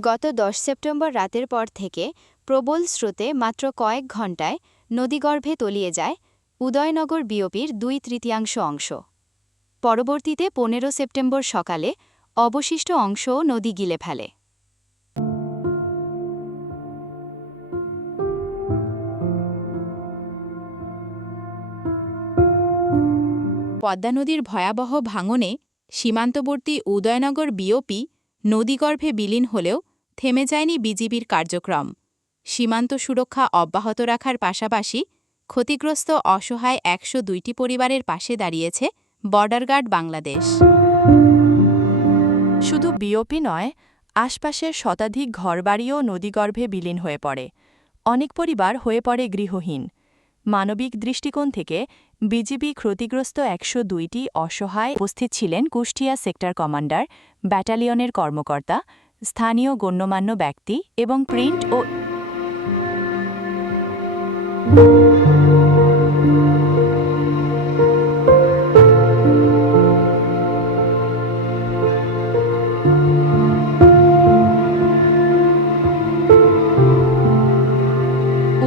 গত দশ সেপ্টেম্বর রাতের পর থেকে প্রবল স্রোতে মাত্র কয়েক ঘণ্টায় নদীগর্ভে তলিয়ে যায় উদয়নগর বিওপির দুই তৃতীয়াংশ অংশ। পরবর্তীতে পনেরো সেপ্টেম্বর সকালে অবশিষ্ট অংশও নদী গিলে ফেলে। পদ্মা নদীর ভয়াবহ ভাঙনে সীমান্তবর্তী উদয়নগর বিওপি নদীগর্ভে বিলীন হলেও থেমে যায়নি বিজিবির কার্যক্রম। সীমান্ত সুরক্ষা অব্যাহত রাখার পাশাপাশি ক্ষতিগ্রস্ত অসহায় একশো দুইটি পরিবারের পাশে দাঁড়িয়েছে বর্ডার গার্ড বাংলাদেশ। শুধু বিওপি নয়, আশপাশের শতাধিক ঘরবাড়িও নদীগর্ভে বিলীন হয়ে পড়ে। অনেক পরিবার হয়ে পড়ে গৃহহীন। মানবিক দৃষ্টিকোণ থেকে বিজিবি ক্ষতিগ্রস্ত একশো দুইটি অসহায় উপস্থিত ছিলেন কুষ্টিয়া সেক্টর কমান্ডার, ব্যাটালিয়নের কর্মকর্তা, স্থানীয় গণ্যমান্য ব্যক্তি এবং প্রিন্ট ও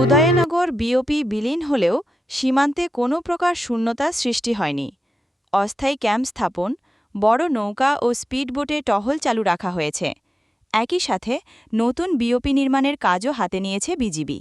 উদয়নগর বিওপি বিলীন হলেও সীমান্তে কোনো প্রকার শূন্যতা সৃষ্টি হয়নি। অস্থায়ী ক্যাম্প স্থাপন, বড় নৌকা ও স্পিডবোটে টহল চালু রাখা হয়েছে। একই সাথে নতুন বিওপি নির্মাণের কাজও হাতে নিয়েছে বিজিবি।